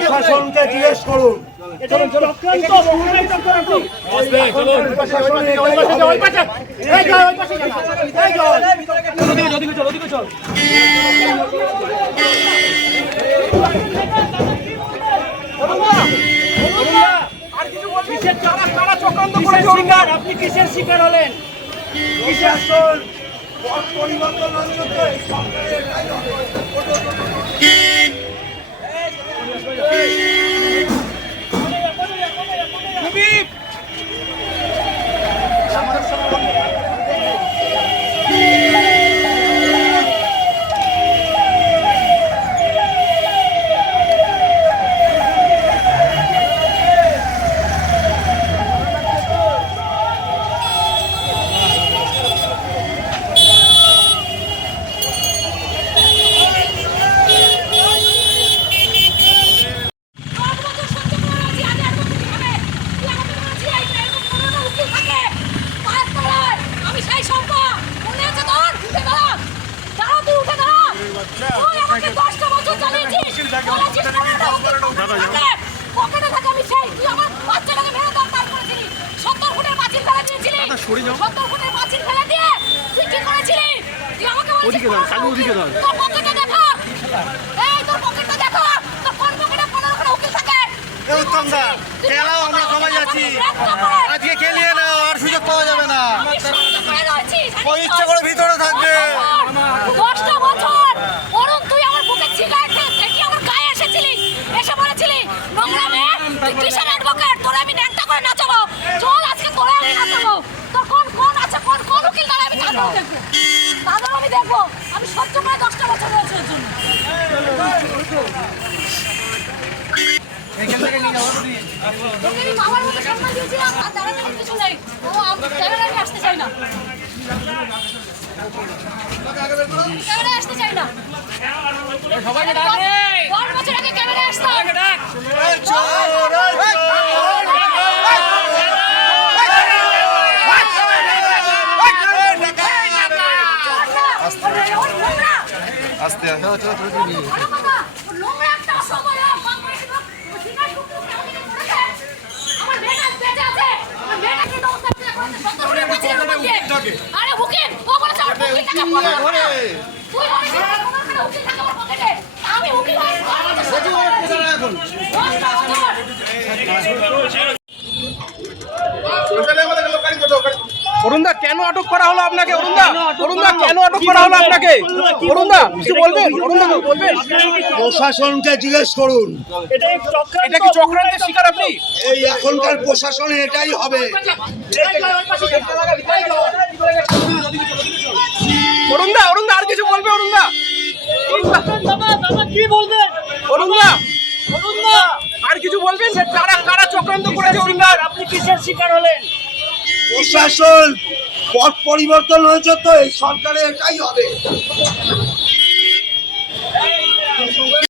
প্রশাসনকে জিজ্ঞেস করুন। আপনি কিসের শিকার হলেন? প্রশাসন পথ পরিবর্তন হচ্ছে তো এই সরকারের এটাই হবে। আজকে খেলিয়ে নাও, আর সুযোগ পাওয়া যাবে না। ওই ইচ্ছে করে ভিতরে থাকবে। 10টা বছর অরুণ তুই আমার বুকে সিগারেট থেকে আমার গায়ে এসেছিলি, এসে বলেছিলি নোংরামে তুই কিসের অ্যাডভোকেট, তোরা আমি ন্যাংটা করে নাচাবো, চল আজকে তোরা আমি নাচাবো। তোর কোন আছে, কোন উকিল দ্বারা আমি তাদেরও দেখবো, তাদেরও আমি দেখবো। আমি সহ্য করে 10টা বছর রয়েছে এর জন্য। তোকে আমি বাবার মতো সম্মান দিয়েছিলাম, আর দাঁড়াতে কিছু নেই। ও আমি ক্যামেরায় আসতে চাই না, ক্যামেরায় আসতে চাই না। সবাইকে ডাক রে, 10 বছর আগে ক্যামেরায় আসতাম। আস্তে আরে হুকিম ও বলেছে আমার পকেটে তুই আমার পকেটে আমি হুকিম অরুণদা কেন আটক করা হলো আপনাকে? অরুণদা কেন আটক করা হলো আপনাকে? অরুণদা কিছু বলবেন? অরুণদা বলবেন? প্রশাসনকে জিজ্ঞেস করুন। এটা কি চক্রান্তের শিকার আপনি? এই এখনকার প্রশাসনে এটাই হবে। অরুণদা আর কিছু বলবে? অরুণদা কি বলবেন? অরুণদা আর কিছু বলবেন? কারা চক্রান্ত করেছে? অরুণদা আপনি কিসের শিকার হলেন? প্রশাসন পথ পরিবর্তন হয়েছে তো এই সরকারের এটাই হবে।